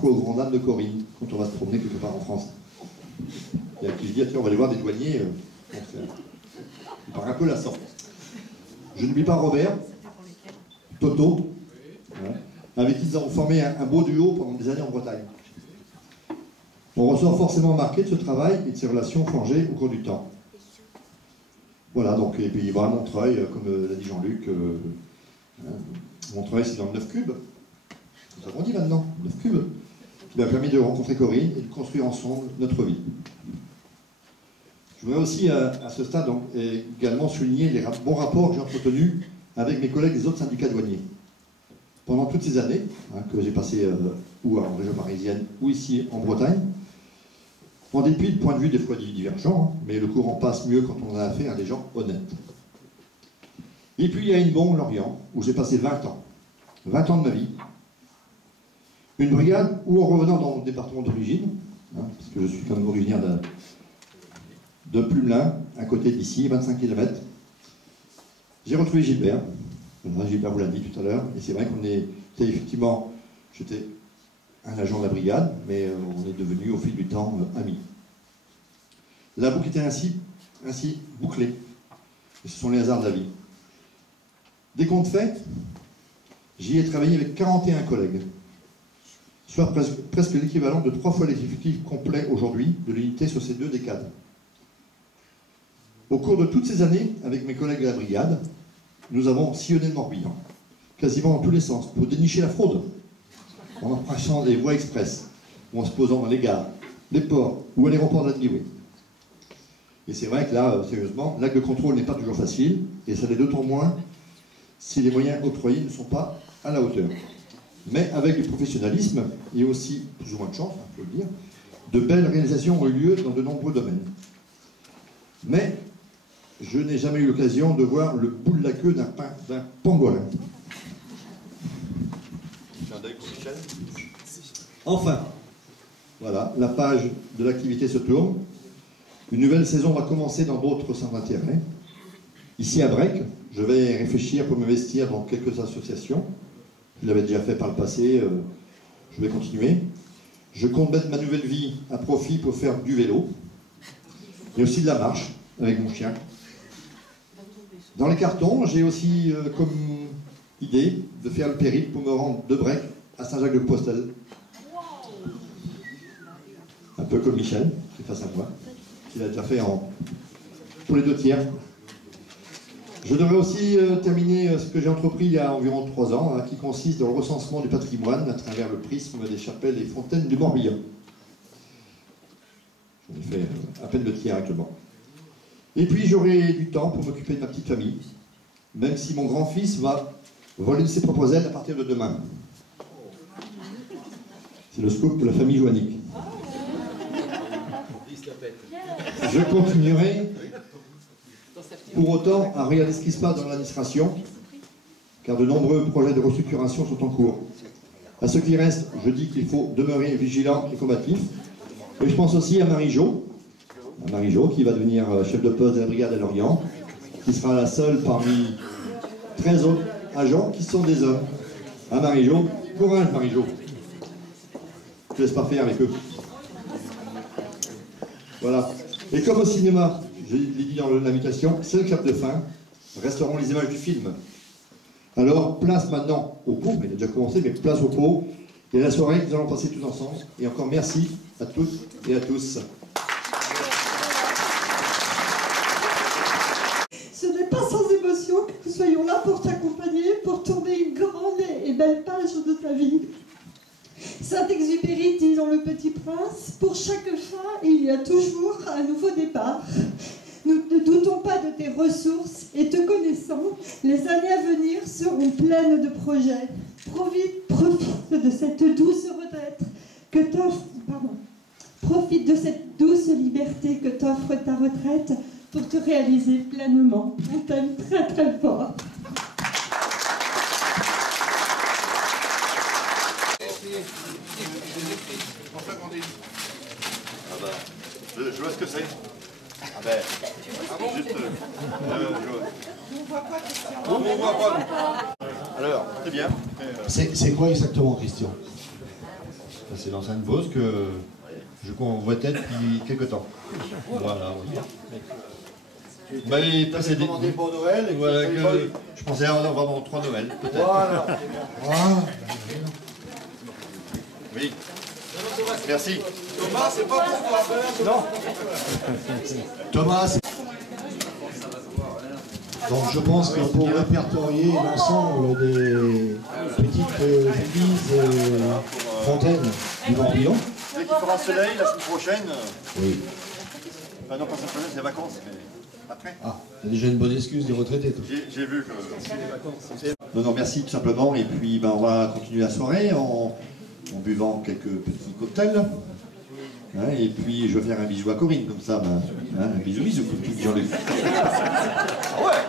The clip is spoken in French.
trop grand âme de Corinne quand on va se promener quelque part en France. Et à qui je dis, tiens, on va aller voir des douaniers. Il paraît un peu lassant. Je n'oublie pas Robert, Toto, avec qui nous avons formé un beau duo pendant des années en Bretagne. On ressort forcément marqué de ce travail et de ces relations forgées au cours du temps. Voilà, donc, et puis voilà, Montreuil, comme l'a dit Jean-Luc, Montreuil c'est dans le 9 cubes, nous avons dit maintenant, 9 cubes, qui m'a permis de rencontrer Corinne et de construire ensemble notre vie. Je voudrais aussi, à ce stade, donc, également souligner les bons rapports que j'ai entretenus avec mes collègues des autres syndicats douaniers. Pendant toutes ces années, que j'ai passées ou en région parisienne ou ici en Bretagne, en dépit de points de vue des fois divergents, mais le courant passe mieux quand on a affaire à des gens honnêtes. Et puis il y a Hennebont, Lorient, où j'ai passé 20 ans. 20 ans de ma vie. Une brigade où, en revenant dans mon département d'origine, parce que je suis quand même originaire de Plumelin, à côté d'ici, 25 km, j'ai retrouvé Gilbert. Gilbert vous l'a dit tout à l'heure, et c'est vrai qu'on était effectivement, j'étais un agent de la brigade, mais on est devenus au fil du temps amis. La boucle était ainsi bouclée. Et ce sont les hasards de la vie. Des comptes faits, j'y ai travaillé avec 41 collègues, soit presque l'équivalent de 3 fois l'effectif complet aujourd'hui de l'unité sur ces 2 décades. Au cours de toutes ces années, avec mes collègues de la brigade, nous avons sillonné le Morbihan, quasiment dans tous les sens, pour dénicher la fraude, en empruntant des voies express, ou en se posant dans les gares, les ports, ou à l'aéroport d'Adlioué. Et c'est vrai que là, sérieusement, l'acte de contrôle n'est pas toujours facile, et ça l'est d'autant moins si les moyens octroyés ne sont pas à la hauteur. Mais avec du professionnalisme, et aussi plus ou moins de chance, on peut le dire, de belles réalisations ont eu lieu dans de nombreux domaines. Mais je n'ai jamais eu l'occasion de voir le bout de la queue d'un pangolin. Enfin, voilà, la page de l'activité se tourne. Une nouvelle saison va commencer dans d'autres centres d'intérêt. Ici à Brec, je vais réfléchir pour m'investir dans quelques associations. Je l'avais déjà fait par le passé, je vais continuer. Je compte mettre ma nouvelle vie à profit pour faire du vélo, et aussi de la marche avec mon chien. Dans les cartons, j'ai aussi comme idée de faire le périple pour me rendre de Brec à Saint-Jacques-de-Compostelle. Un peu comme Michel, qui est face à moi, qu'il a déjà fait pour les 2 tiers. Je devrais aussi terminer ce que j'ai entrepris il y a environ 3 ans, qui consiste dans le recensement du patrimoine à travers le prisme des chapelles et fontaines du Morbihan. J'en ai fait à peine le tiers actuellement. Et puis j'aurai du temps pour m'occuper de ma petite famille, même si mon grand-fils va voler de ses propres ailes à partir de demain. C'est le scoop pour la famille Joannick. Je continuerai pour autant à regarder ce qui se passe dans l'administration, car de nombreux projets de restructuration sont en cours. À ce qui reste, je dis qu'il faut demeurer vigilant et combatif. Et je pense aussi à Marie-Jo, qui va devenir chef de poste de la brigade à Lorient, qui sera la seule parmi 13 autres agents qui sont des hommes. À Marie-Jo, courage Marie-Jo. Je ne laisse pas faire avec eux. Voilà. Et comme au cinéma, je l'ai dit dans l'invitation, c'est le clap de fin, resteront les images du film. Alors, place maintenant au pot, mais il a déjà commencé, mais place au pot, et à la soirée que nous allons passer tous ensemble. Et encore merci à toutes et à tous. Ce n'est pas sans émotion que nous soyons là pour t'accompagner, pour tourner une grande et belle page de ta vie. Saint-Exupéry dit dans Le Petit Prince, pour chaque fin, il y a toujours un nouveau départ. Nous ne doutons pas de tes ressources et te connaissant, les années à venir seront pleines de projets. Profite de cette douce retraite que t'offre, profite de cette douce liberté que t'offre ta retraite pour te réaliser pleinement. On t'aime très très fort. Je vois ce que c'est. Ah ben, juste... On voit pas, Christian. On voit pas. Alors, très bien. C'est quoi exactement, Christian? C'est l'ancienne Beauce que je convoitais depuis quelque temps. Voilà. Et passer des commandé pour Noël et voilà, que je pensais avoir vraiment 3 Noël, peut-être. Voilà. Oui. Merci. Thomas, c'est pas pour toi. Non. Thomas. Donc je pense que pour répertorier l'ensemble des petites églises fontaines du Morbihan. Dès qu'il fera soleil la semaine prochaine. Oui. Enfin, non, pas cette semaine, c'est les vacances, mais après. Ah, t'as déjà une bonne excuse des retraités, toi. J'ai vu que. Non, merci tout simplement. Et puis on va continuer la soirée en buvant quelques petits cocktails. Hein, et puis je vais faire un bisou à Corinne, comme ça. Un bisou, comme tu dis Jean-Luc. Ah ouais.